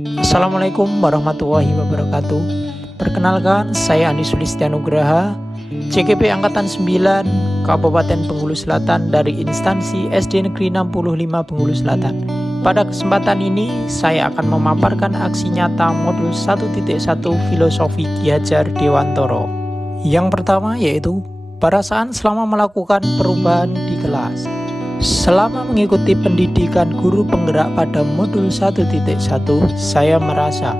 Assalamualaikum warahmatullahi wabarakatuh. Perkenalkan, saya Andi Sulistianugraha, CGP Angkatan 9, Kabupaten Bengkulu Selatan dari instansi SD Negeri 65 Bengkulu Selatan. Pada kesempatan ini, saya akan memaparkan aksi nyata modul 1.1 Filosofi Ki Hajar Dewantoro. Yang pertama yaitu perasaan selama melakukan perubahan di kelas. Selama mengikuti pendidikan guru penggerak pada modul 1.1, saya merasa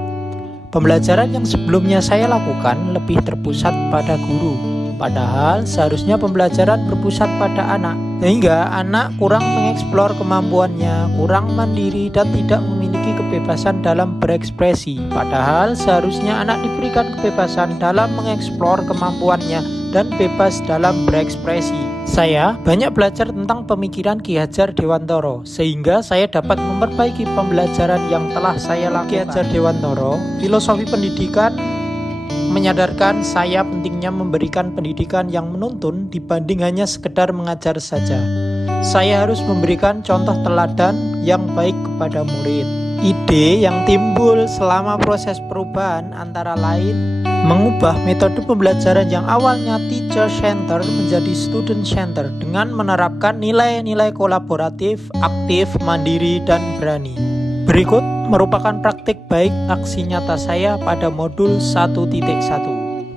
pembelajaran yang sebelumnya saya lakukan lebih terpusat pada guru. Padahal seharusnya pembelajaran berpusat pada anak, sehingga anak kurang mengeksplor kemampuannya, kurang mandiri dan tidak memiliki kebebasan dalam berekspresi. Padahal seharusnya anak diberikan kebebasan dalam mengeksplor kemampuannya dan bebas dalam berekspresi. Saya banyak belajar tentang pemikiran Ki Hajar Dewantoro, sehingga saya dapat memperbaiki pembelajaran yang telah saya lakukan. Ki Hajar Dewantoro, filosofi pendidikan menyadarkan saya pentingnya memberikan pendidikan yang menuntun dibanding hanya sekedar mengajar saja. Saya harus memberikan contoh teladan yang baik kepada murid. Ide yang timbul selama proses perubahan antara lain mengubah metode pembelajaran yang awalnya teacher center menjadi student center dengan menerapkan nilai-nilai kolaboratif, aktif, mandiri, dan berani. Berikut merupakan praktik baik aksi nyata saya pada modul 1.1.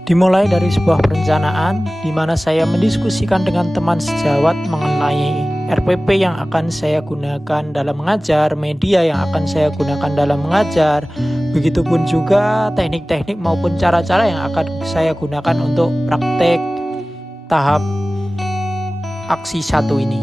Dimulai dari sebuah perencanaan di mana saya mendiskusikan dengan teman sejawat mengenai RPP yang akan saya gunakan dalam mengajar, media yang akan saya gunakan dalam mengajar, begitupun juga teknik-teknik maupun cara-cara yang akan saya gunakan untuk praktek tahap aksi 1 ini.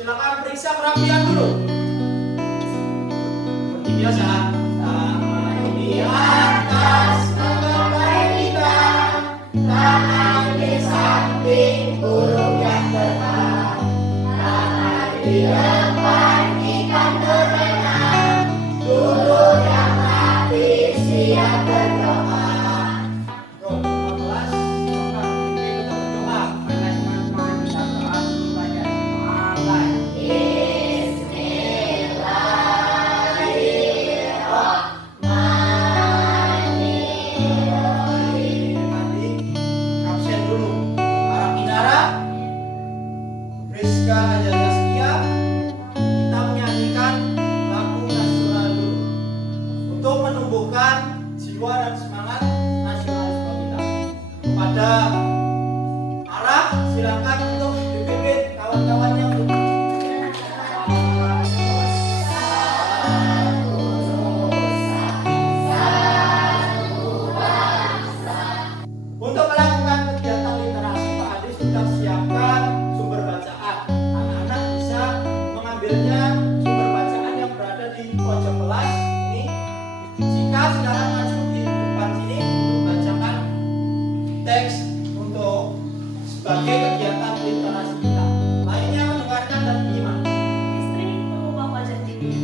Silakan periksa kerapian dulu. Seperti biasa, tangan di atas, menggapai kita, tangan di samping burung yang terbang, tangan di depan ikan berenang, duduk yang rapi siap berdoa. Jiwa dan semangat nasionalisme kita. Pada arah silakan untuk dipimpin kawan-kawannya untuk melakukan kegiatan literasi. Pak Adi sudah siapkan sumber bacaan. Anak-anak bisa mengambilnya sumber bacaan yang berada di pojok kelas ini. Jika silakan maju di depan sini untuk membacakan teks untuk sebagai kegiatan literasi kita. Lainnya mendengarkan dan menyimak. Listrik mengubah wajah tinggi.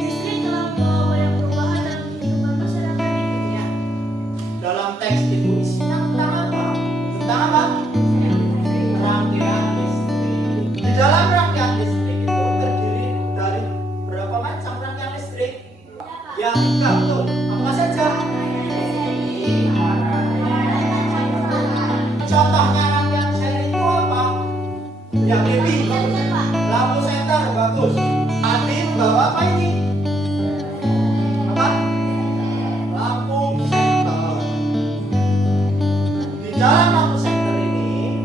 Listrik telah membawa banyak perubahan dalam kehidupan masyarakat Indonesia. Dalam teks itu isinya tentang apa? Tentang apa? Rangkaian listrik. Di dalam rangkaian listrik itu terdiri dari berapa macam rangkaian listrik? Yang enggak betul. Apa saja? Contohnya rangkaian sel itu apa? Yang ini lampu senter bagus. Adi bawa apa ini? Apa? Lampu senter. Di dalam lampu senter ini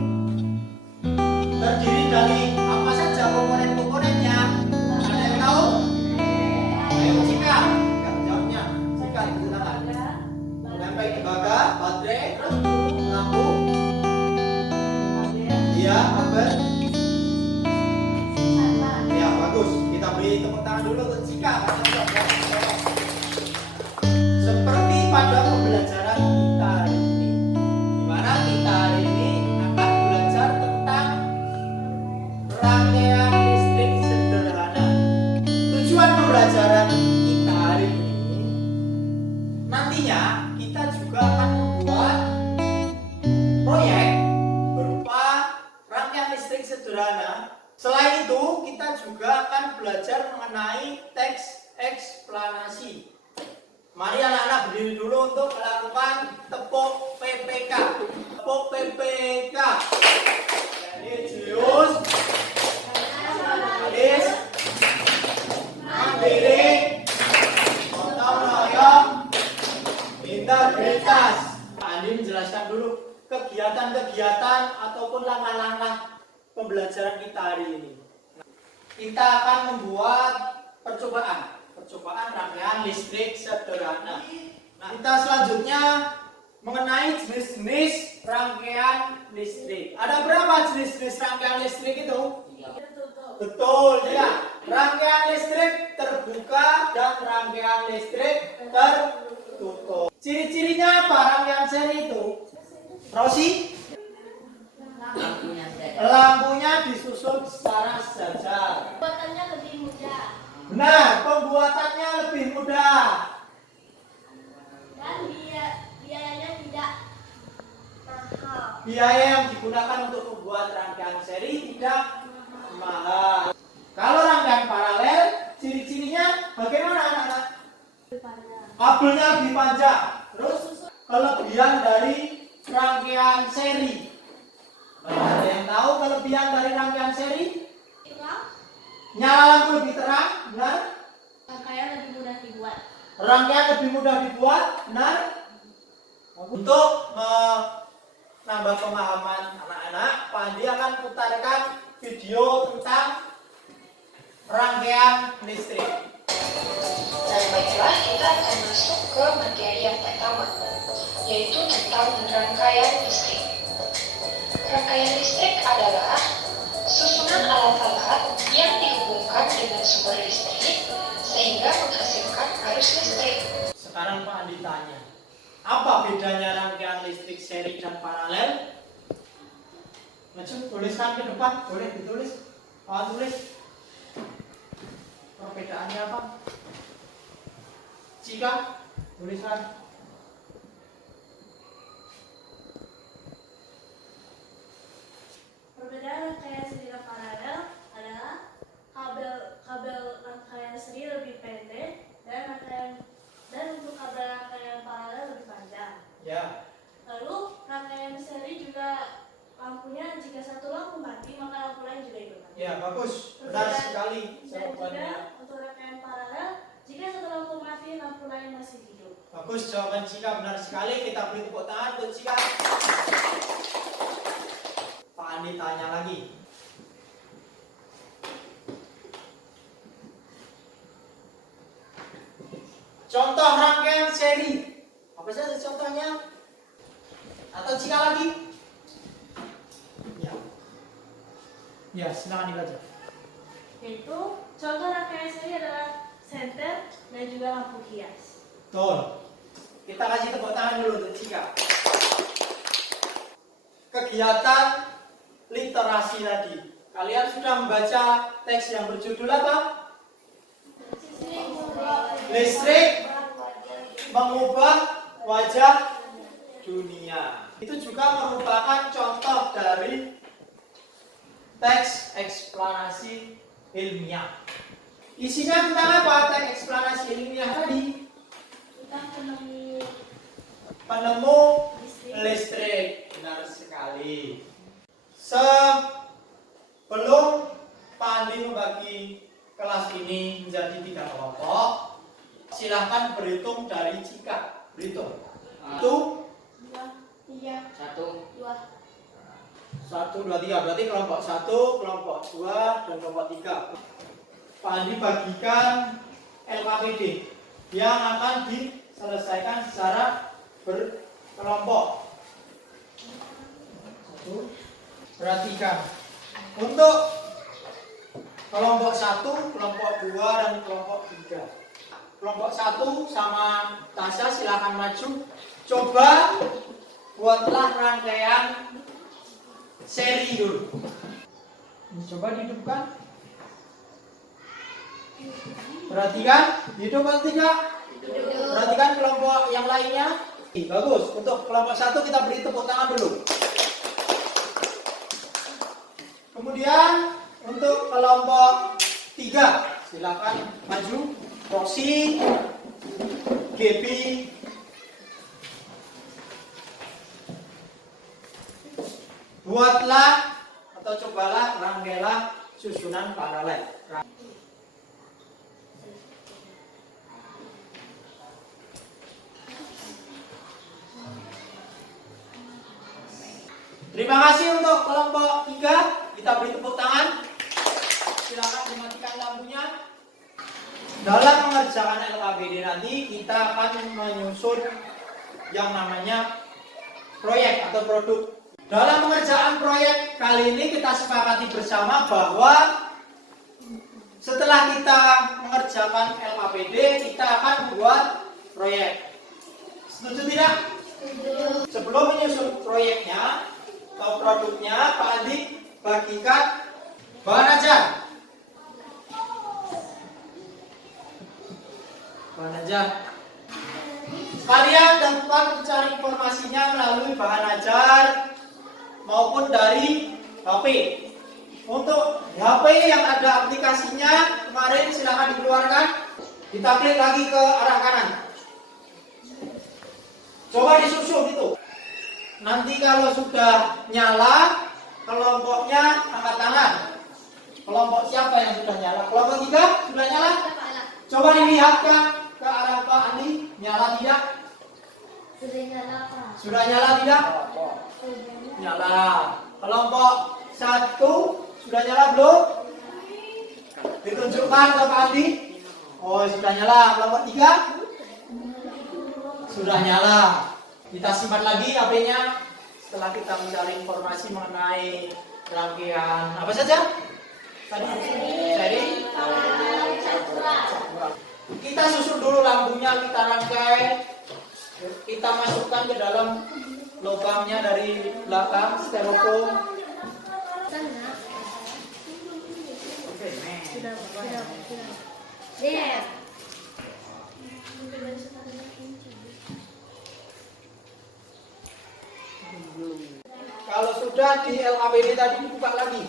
terdiri dari apa saja komponen-komponennya? Ada yang tahu? Ayo Cika, jawabnya. Cika, silakan. Lempeng tembaga, baterai, terus lampu. Iya, apa? Ya, bagus. Kita beri tepuk tangan dulu untuk Cika. Seperti pada pembelajaran kita itu kita juga akan belajar mengenai teks eksplanasi. Mari anak-anak berdiri dulu untuk melakukan tepuk PPK. Tepuk PPK. Jadi Julius, Alis, mandiri, gotong royong, integritas. Pak Andi menjelaskan dulu kegiatan-kegiatan ataupun langkah-langkah pembelajaran kita hari ini. Kita akan membuat percobaan rangkaian listrik sederhana. Nah, kita selanjutnya mengenai jenis-jenis rangkaian listrik. Ada berapa jenis-jenis rangkaian listrik itu? Betul, ya. Rangkaian listrik terbuka dan rangkaian listrik tertutup. Ciri-cirinya apa rangkaian seri itu? Rosi? Lampunya disusun secara sejajar. Buatannya lebih mudah Benar, pembuatannya lebih mudah. dan biayanya tidak mahal. Biaya yang digunakan untuk membuat rangkaian seri tidak mahal. Kalau rangkaian paralel, ciri-cirinya bagaimana anak-anak? Kabelnya lebih panjang. Terus kelebihan dari rangkaian seri. Ada yang tahu kelebihan dari rangkaian seri? Nyala lampu lebih terang, benar? Rangkaian lebih mudah dibuat. Rangkaian lebih mudah dibuat, benar? Untuk menambah pemahaman anak-anak, Pak Andi akan putarkan video tentang rangkaian listrik. Dan baiklah kita akan masuk ke materi yang pertama, yaitu tentang rangkaian listrik. Rangkaian listrik adalah susunan alat-alat yang dihubungkan dengan sumber listrik sehingga menghasilkan arus listrik. Sekarang Pak Andi tanya, apa bedanya rangkaian listrik seri dan paralel? Maju, tuliskan ke depan, boleh ditulis. Tulis. Perbedaannya apa? Jika tuliskan. Perbedaan rangkaian seri dan paralel adalah kabel rangkaian seri lebih pendek dan untuk kabel rangkaian paralel lebih panjang. Ya. Lalu rangkaian seri juga lampunya jika satu lampu mati maka lampu lain juga ikut mati. Ya, bagus. Benar sekali Dan juga jawabannya. untuk rangkaian paralel jika satu lampu mati lampu lain masih hidup. Bagus jawaban Cika, benar sekali. Kita beri tepuk tangan untuk Cika. Pak Andi tanya lagi. Contoh rangkaian seri. Apa saja contohnya? Atau Cika lagi? Ya. Ya, silakan dibaca. Yaitu contoh rangkaian seri adalah senter dan juga lampu hias. Betul. Kita kasih tepuk tangan dulu untuk Cika. Kegiatan literasi tadi. Kalian sudah membaca teks yang berjudul apa? Listrik mengubah wajah dunia. Itu juga merupakan contoh dari teks eksplanasi ilmiah. Isinya tentang apa teks eksplanasi ilmiah tadi? Kita penemu Penemu listrik. Benar sekali. Sebelum Pak Andi membagi kelas ini menjadi 3 kelompok, silahkan berhitung dari Cika. Berhitung. 1, 2, 3, 1, 2. 1, 2, 3. Berarti kelompok 1, kelompok 2, dan kelompok 3. Pak Andi bagikan LKPD yang akan diselesaikan secara berkelompok. 1. Perhatikan. Untuk kelompok 1, kelompok 2, dan kelompok 3. Kelompok 1 sama Tasya silakan maju. Coba buatlah rangkaian seri dulu. Coba dihidupkan. Perhatikan, hidup atau tidak? Perhatikan kelompok yang lainnya. Bagus. Untuk kelompok 1 kita beri tepuk tangan dulu. Kemudian untuk kelompok kelompok 3. Silakan maju. Roksi, Gebi, buatlah atau cobalah rangkailah susunan paralel. Terima kasih untuk kelompok 3. Kita beri tepuk tangan. Silakan dimatikan lampunya. Dalam mengerjakan LKPD nanti kita akan menyusun yang namanya proyek atau produk. Dalam pengerjaan proyek kali ini kita sepakati bersama bahwa setelah kita mengerjakan LKPD kita akan buat proyek. Setuju tidak? Sebelum menyusun proyeknya atau produknya, Pak Andi bagikan bahan ajar. Bahan ajar. Kalian dapat mencari informasinya melalui bahan ajar maupun dari HP. Untuk HP yang ada aplikasinya kemarin silahkan dikeluarkan. Kita klik lagi ke arah kanan. Coba disusun itu. Nanti kalau sudah nyala, kelompoknya angkat tangan. Kelompok siapa yang sudah nyala? Kelompok 3 sudah nyala? Coba dilihatkan ke arah Pak Andi, nyala tidak? Sudah nyala, Pak. Sudah nyala tidak? Nyala. Kelompok 1 sudah nyala belum? Ditunjukkan ke Pak Andi. Oh, sudah nyala. Kelompok 3 sudah nyala. Kita simpan lagi HP-nya setelah kita mencari informasi mengenai rangkaian apa saja? Tadi seri. Kita susun dulu lampunya, kita rangkai, kita masukkan ke dalam lubangnya dari belakang styrofoam. Kalau sudah di LKPD tadi dibuka lagi.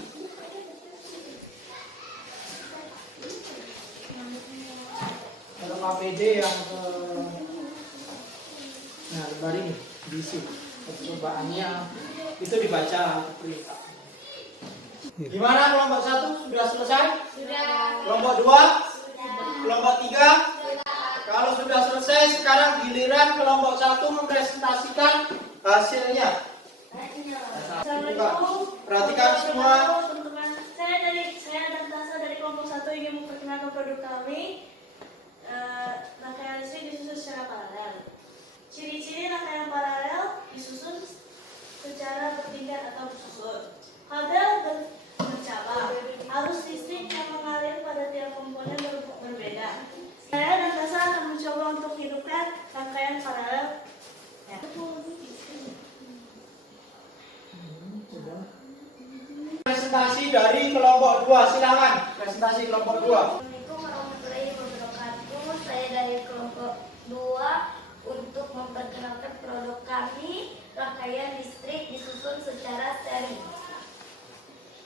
LKPD yang nah lembar ini diisi. Percobaannya itu dibaca perintah. Gimana kelompok 1 sudah selesai? Sudah. Kelompok 2? Kelompok 3? Kalau sudah selesai, sekarang giliran kelompok 1 mempresentasikan hasilnya. Assalamualaikum. Perhatikan semua. Teman-teman, saya dan Tasa dari kelompok 1 ingin memperkenalkan produk kami. Rangkaian listrik disusun secara paralel. Ciri-ciri rangkaian paralel disusun secara bertingkat atau bersusun. Kabel bercabang. Arus listrik yang mengalir pada tiap komponen berbeda. Saya dan Tasa akan mencoba untuk hidupkan rangkaian paralel. Presentasi dari kelompok 2, silakan. Presentasi kelompok 2. Assalamualaikum warahmatullahi wabarakatuh. Saya dari kelompok 2 untuk memperkenalkan produk kami, rangkaian listrik disusun secara seri.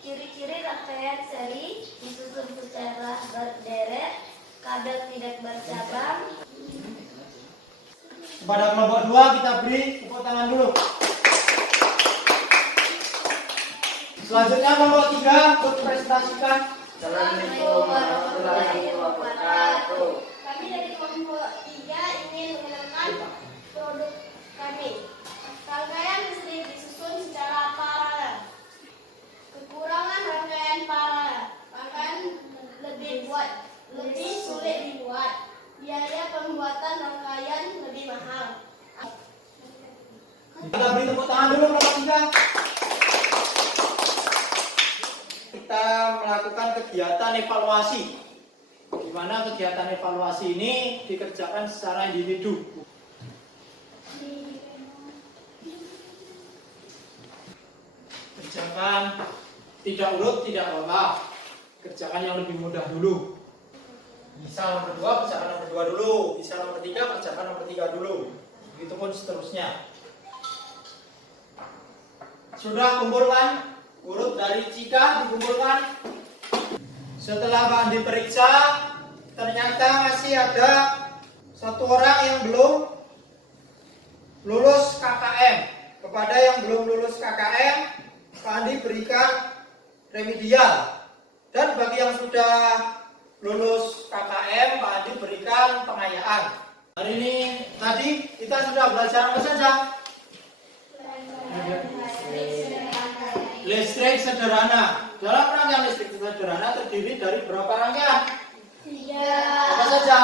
Ciri-ciri rangkaian seri disusun secara berderet, kabel tidak bercabang. Kepada kelompok 2 kita beri tepuk tangan dulu. Selanjutnya kelompok 3 untuk presentasikan. Assalamualaikum warahmatullahi wabarakatuh. Kami dari kelompok 3 ingin mengenalkan produk kami. Rangkaian listrik disusun secara paralel. Kekurangan rangkaian paralel. Rangkaian lebih sulit dibuat. Biaya pembuatan rangkaian lebih mahal. Kita beri tepuk tangan dulu kelompok 3. Kita melakukan kegiatan evaluasi. Di mana kegiatan evaluasi ini dikerjakan secara individu. Kerjakan tidak urut, tidak apa-apa. Kerjakan yang lebih mudah dulu. Bisa nomor 2, kerjakan nomor 2 dulu. Bisa nomor 3, kerjakan nomor 3 dulu. Begitupun seterusnya. Sudah kumpulkan urut dari Cika, dikumpulkan. Setelah Pak Andi periksa, ternyata masih ada satu orang yang belum lulus KKM. Kepada yang belum lulus KKM, Pak Andi berikan remedial. Dan bagi yang sudah lulus KKM, Pak Andi berikan pengayaan. Hari ini tadi kita sudah belajar apa saja? Listrik sederhana. Dalam rangkaian listrik sederhana terdiri dari berapa rangkaian? 3. Apa saja?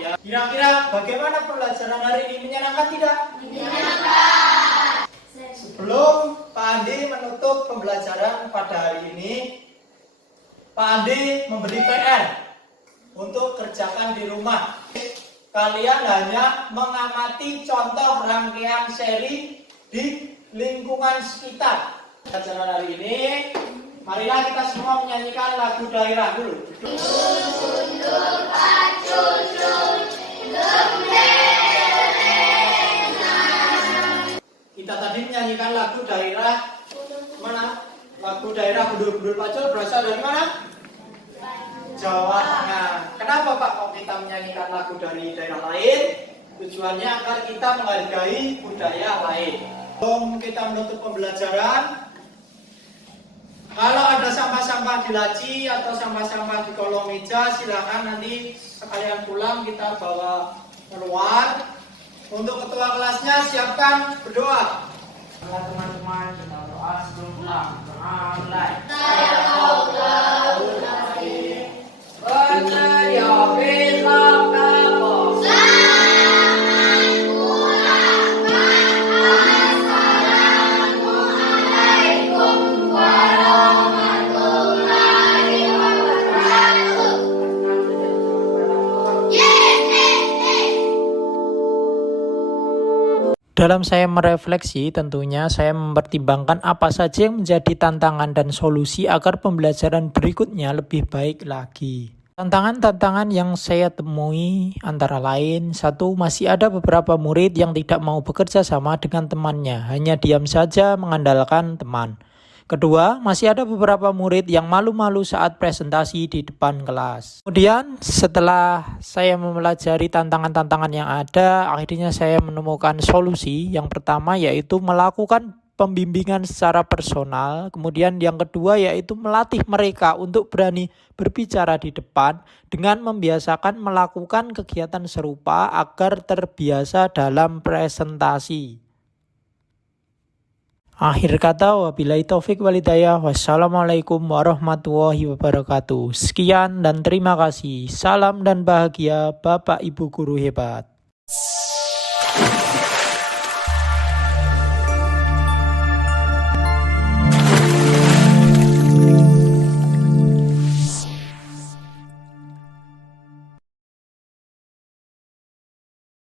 Ya. Kira-kira bagaimana pelajaran hari ini? Menyenangkan tidak? Menyenangkan. Sebelum Pak Andi menutup pembelajaran pada hari ini, Pak Andi memberi PR untuk kerjakan di rumah. Kalian hanya mengamati contoh rangkaian seri di lingkungan sekitar. Pelajaran hari ini, marilah kita semua menyanyikan lagu daerah dulu. Kita tadi menyanyikan lagu daerah mana? Lagu daerah Gundul-Gundul Pacul berasal dari mana? Jawa Tengah. Kenapa Pak kok kita menyanyikan lagu dari daerah lain? Tujuannya agar kita menghargai budaya lain. Sebelum kita menutup pembelajaran, kalau ada sampah-sampah di laci atau sampah-sampah di kolong meja, silakan nanti sekalian pulang kita bawa keluar. Untuk ketua kelasnya siapkan berdoa. Teman-teman, kita berdoa sebelum pulang. Mulai. Dalam saya merefleksi, tentunya saya mempertimbangkan apa saja yang menjadi tantangan dan solusi agar pembelajaran berikutnya lebih baik lagi. Tantangan-tantangan yang saya temui antara lain, satu, masih ada beberapa murid yang tidak mau bekerja sama dengan temannya, hanya diam saja mengandalkan teman. Kedua, masih ada beberapa murid yang malu-malu saat presentasi di depan kelas. Kemudian setelah saya mempelajari tantangan-tantangan yang ada, akhirnya saya menemukan solusi. Yang pertama yaitu melakukan pembimbingan secara personal. Kemudian yang kedua yaitu melatih mereka untuk berani berbicara di depan dengan membiasakan melakukan kegiatan serupa agar terbiasa dalam presentasi. Akhir kata, wabillahi taufik walhidayah. Wassalamualaikum warahmatullahi wabarakatuh. Sekian dan terima kasih. Salam dan bahagia Bapak Ibu Guru hebat.